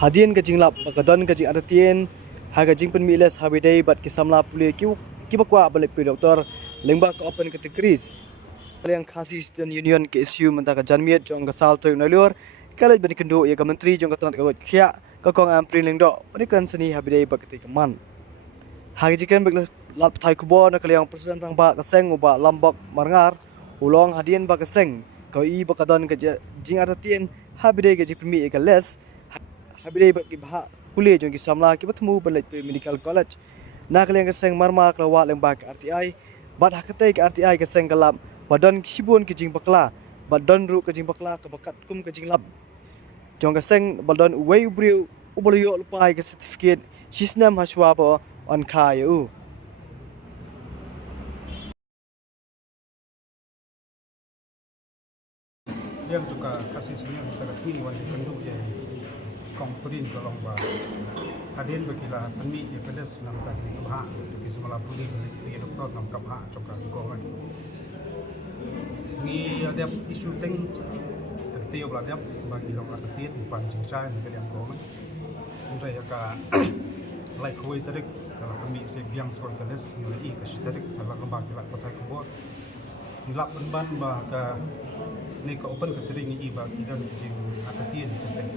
hadian ke jinglap kadon ke jing artien haga jing pen miles habidai bat kisamla puli ki bakwa balik pi doktor lengba ke open categories yang khasi student union ke isu mentaka janmiet jong ka sal tri nalur kala bani kendo ya ka menteri jong ka tanat ka khia ka kong ampri lengdo panikran seni habidai bat keman haga jikan bek lap thai kubo na kaliang presiden rang ba ka seng uba lambok marngar ulong hadian ba ka seng ka i ba kadon ke jing artien habidai ke jing mi ka les habidai ba ki bha kule jong ki samla ki batmu balai pe medical college na kaliang ka seng marma klawa lengba ka RTI bat hakatai ka RTI ka seng kalap badan sibun ke jing bakla badan ru ke jing bakla ke bakat kum ke jing lab jong ka seng badan uwei ubriu uboliyo lupai ke certificate sisnam haswa ba on kaya yang juga kasih senyum kita kasih wajib kenduk je komponen kalau bah hadin bagilah penik ya pedas nam tadi kebah bagi semula pulih di doktor nam kebah coba goreng ni ada isu teng aktif beladap bagi orang aktif di pancing cai di kedai goreng untuk ya ka like kue tarik kalau kami sebiang sekolah kelas nilai kasih tarik kalau kembali lagi pakai kubur nilap penban bah ka ni ka open ka tering i ba kidan jing atatian kerteng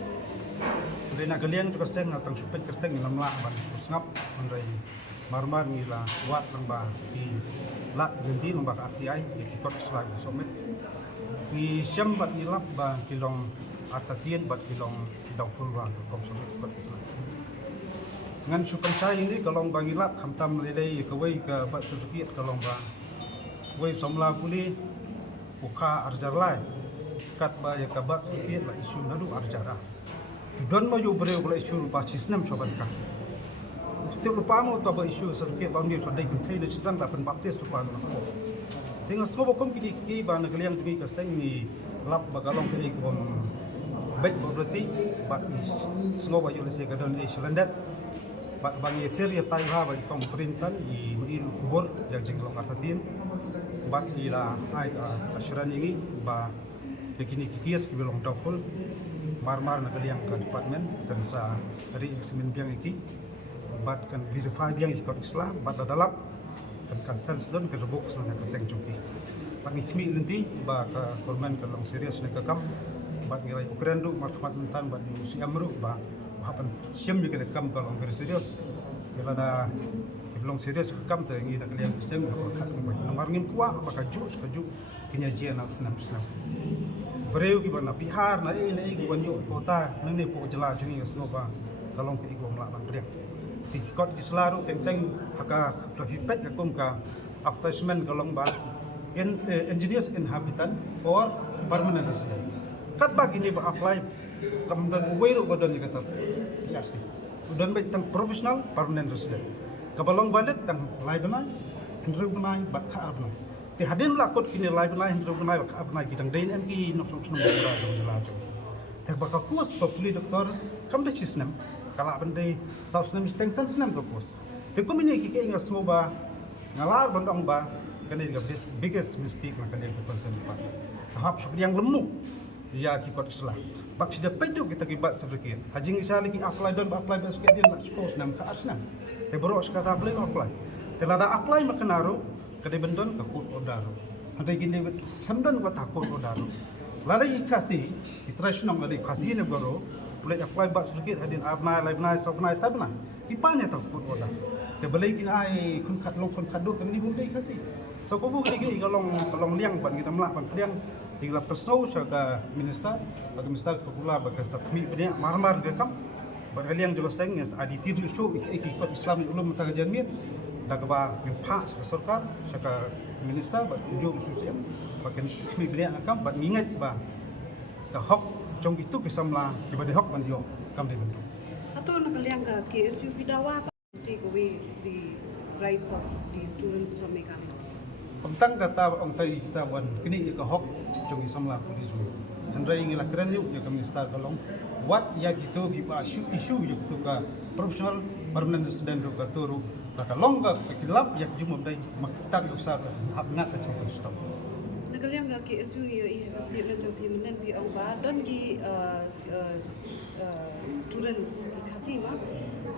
de na galiang to ka seng atang supet kerteng lam la ban usngap andai marmar ni la wat lang ba i la ganti lang ba ka RTI ki kot slag somet ni syam bat ni lap ba kilong atatian bat kilong daw fulwa kom somet kot slag ngan sukan sai ini kalong bangilap khamtam ledai ka wei ka ba sertifikat kalong ba wei somla puli uka arjarlai kat ba ya kabat sedikit lah isu nadu arjara judan mau yo bere boleh isu lupa cisnam sobat ka setiap lupa mau tu ba isu sedikit ba dia sudah dikentai na sedang la pen baptis tu pa na ko tengah semua kom ki ba na kaliang tu ka seng ni lap ba galong ke ko baik berarti ba ni semua ba yo le se ka don islandat ba bagi teori tai ha ba kom perintan i iru kubur yang jenglong atatin bat ila ai asran ini ba begini kikias ki belong daful marmar na kaliang ka department dan sa dari eksamen biang iki bat kan verify biang ikut Islam bat dalap kan sense don ke rebuk sana ka teng joki pangi kmi lenti ba ka korban ka long serius ne ka kam bat ngirai ukren du marhamat mentan bat di usi amru ba hapan siam bi ka kam ka long serius kala da belum serius kam tu ini nak lihat sem apa kat nomor ngim kuah apa kaju kinya jian nak senam bereu ki bana pihar na ini ki banyu kota nang ni po jela jeni snova kalong ki igom la bang priang ti kot ki selaru teng haka profipet ka kum ka aftershman kalong ba engineers inhabitant or permanent resident kat bagi ni ba apply kemudian wero badan ni kata yes udan baik tang professional permanent resident kabalong balik tang lai benai hendru benai bak ka abnai ti hadin la kot kini lai benai hendru benai bak ka abnai gidang dain en ki nok song song bora do jelajo tak bak kus populi doktor kam de cisnam kala bendai saus nam steng sen senam propos ti ko mini ki ke ngas mo ba ngalar bandong ba kani ga biggest mistake na kani ko person pa tahap syuk yang lemu ya ki kot islam bak sida peju kita ki bak sertifikat hajing isa lagi apply don apply bas ke dia nak suppose nam ka asnam te bro sekata apply telada apply makenaro kade bendon ka kut odaro hande gini samdan ko takut odaro lada ikasi itrashnom lada ikasi ne bro boleh apply bak sedikit hadin abna laibna sopna sabna ipanya takut odaro te balai kin ai kun kat long kun kadu te ni bundai kasi so ko bu ki kalong liang ban kita melak ban liang tinggal persau saga minister bagi minister kepula bagi sakmi banyak marmar rekam berkaliang juga seng as aditi tu show ikut Islam ulum mata janmir dagba yang pak sarkar saka minister bak ujung sosial bagi sakmi banyak rekam bak ingat ba ka hok jong itu kesamla dibade hok ban yo kam de bentuk atau nak kaliang ka KSU bidawa take away the rights of the students from Meghalaya Pemtang kata orang tadi kita wan kini ka hok jong isamla polis handrai ngila keren yuk ya kami start kalong what ya gitu giba isu yuk tu ka professional permanent resident ka turu ka longga ka kilap yak jumum dai makita ka usar hab ngat ka jong stop nagaliang ka KSU yo i statement of human bi ang ba don gi students ki khasi ma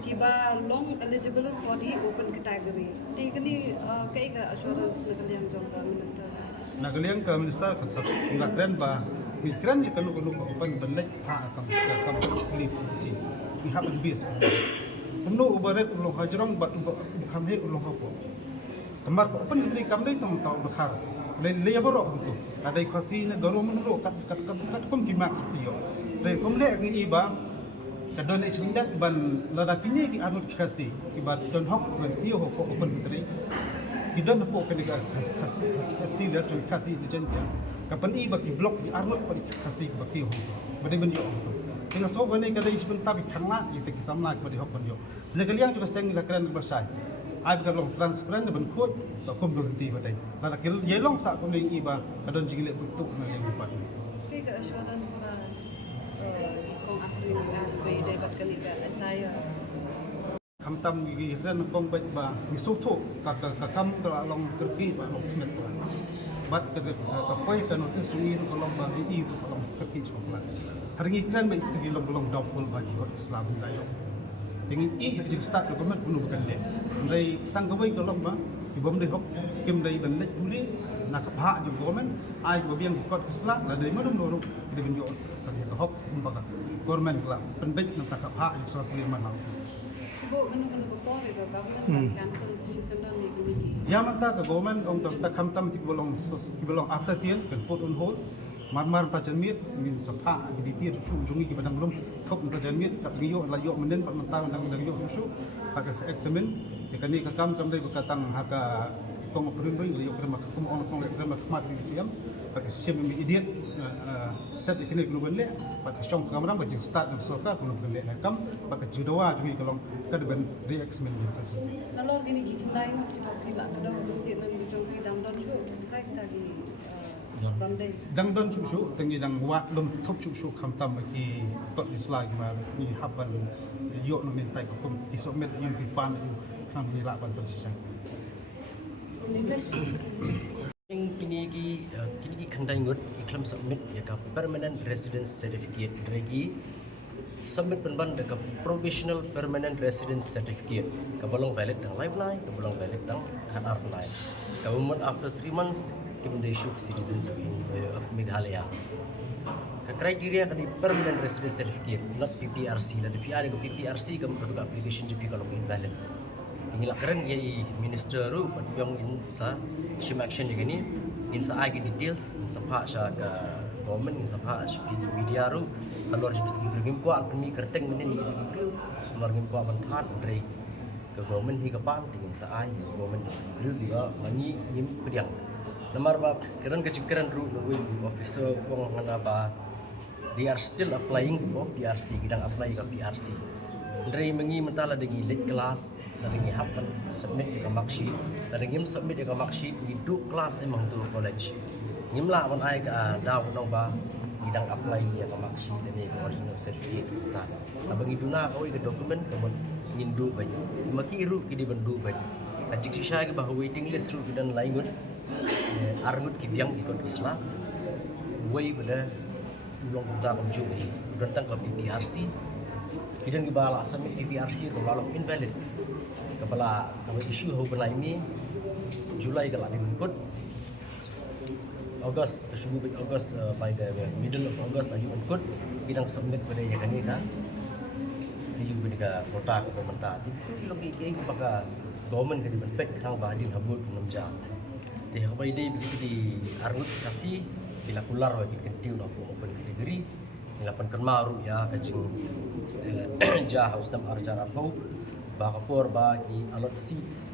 kiba long eligible for the open category tikani kai ga assurance nagaliang jong minister Nagaliang ka minister kan sa ngakren ba migran ni kanu kanu open benlek ha kam klip si ni haban bis umno ubaret ulong hajrong ba khamhe ulong hapo kamar ko open tri kam dai tam taw bakhar le yaboro tu adai khasi na garom no kat kom ki max pio te kom le ngi iba kadon e chindat ban lada kini ki arut khasi ki ba don hok ban tio ho ko open tri ki don po kan ga khasi das to khasi di jentia kapan iba ki blok di arut pa khasi ba ki ho badai ban yo Tengah so bani kada sebentar bikangna itu kisamna kepada hok banjo. Legaliang juga seng lakran bersai. Ai bukan long transparan ban kod tak kom berhenti badai. Lada kil yelong sak kom ling iba kadon jigile bentuk na yang lipat. kai ga assurance ba kong akring ga bay dapat kani ga entire Kam tam gigi ran kong bet ba ni soto ka kam ka long kerki ba long smet ba. Bat ka poi ka notice sungi ko long ba di itu ko long kerki semua. Hari ini kan mai itu long downfall bagi kot Islam dayo. Dengan i jadi start government penuh bukan le. Dari tang kawai ko long ba ibom dei hok kim dei ban lek tuli na ka pha ju government ai go biang kot Islam la dei madum no di ben yo ka hok umbaga government la penbek na ta ka pha ju so kuli man law. bo anu ko pore ga government cancel system dan ni Ya mata ka government ong ta kam tam ti bolong after tien kan put on hold mar ta jamit min sapha di ti su jungi ki badang lum thop ta jamit ka yo la yo menen pa mata dang yo su pa ka examine ke kani ka kam dai ka tang ha ka kong prin ring yo ka ma kum on kong ka ma khmat ni siam pa ka sim mi idiot step ikene ku ben le pa ka shong kam ram ba jing start so ka ku ben le kam pa ka judawa jungi ka long ka ben re examine ni sa si nalor gini gi kindai ngot ki pila do statement bi jong ki dam don chu right ta gi bandai dang don chu tengi dang wat lum thop chu kham tam ki ko dislike ma ni haban yo no men tai ko kum ti so met yu ki pan yu sang ni la ban to si kini kandai ngut iklam submit ya ka permanent residence certificate regi submit penban ka provisional permanent residence certificate ka bolong valid dang lifeline ka bolong valid dang khanar line government after 3 months given the issue of citizens of Meghalaya ka criteria ka di permanent residence certificate not PPRC la di PR ko PPRC ka mo ka application JP ka invalid ini lah keren ye minister ru yang in sa shim action je gini in sa agi details in sa pha sha ka government in sa pha media ru kalor je ngim ko almi kerteng menin ni kalor ngim ko ban than dre ke government hi ka pan ting sa ai government ru dia mani ngim pediang namar ba keren kecikeran ru we officer wong ngana ba they are still applying for PRC bidang apply ke PRC dre mengi mentala dengi late class dari happen submit ke marksheet dari ngim submit ke marksheet di du kelas emang tu college ngim lah on ai ka daw nong ba bidang apply dia ke marksheet ni ke original certificate ta abang iduna ko ke dokumen ke ngindu banyak maki ru ki di bendu banyak ajik sisa ke bah waiting list ru dan laingun arngut ki biang ikut Islam way pada ulong ta komju ni datang ke PPRC kidan ki bala submit PPRC ke bala invalid kepala isu ho benai ni Julai kalau dibut August tersebut August by the middle of August ayu ikut bidang submit pada yang ini kan di juga kota ke pemerintah itu lagi ke pakai government ke dibentuk kang badin habut 6 jam di habai dia begitu di arnut kasih bila kular bagi kentiu nak open kategori lapan kermaru ya kajing jah ustam arjar apa bakapor bagi alot seats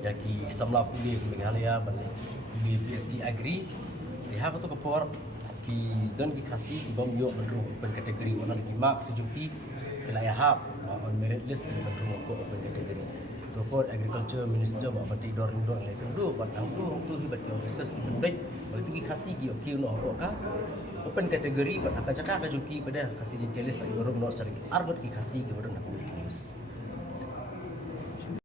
yaki samla puli ke Meghalaya balik puli BSc Agri lihat tu kapor ki don ki kasih ki bom yo bedru open kategori wana lagi mark sejuki wilayah hab on merit list ki bedru ko open kategori Dokor Agriculture Minister bapak tidor indor le kendu batang tu hibat ki officers ki pendek bagi ki kasih ki okey no ka open kategori bat akak cakap ka juki pada kasih jelis ayo rom no sering argot ki kasih ki bedru nak news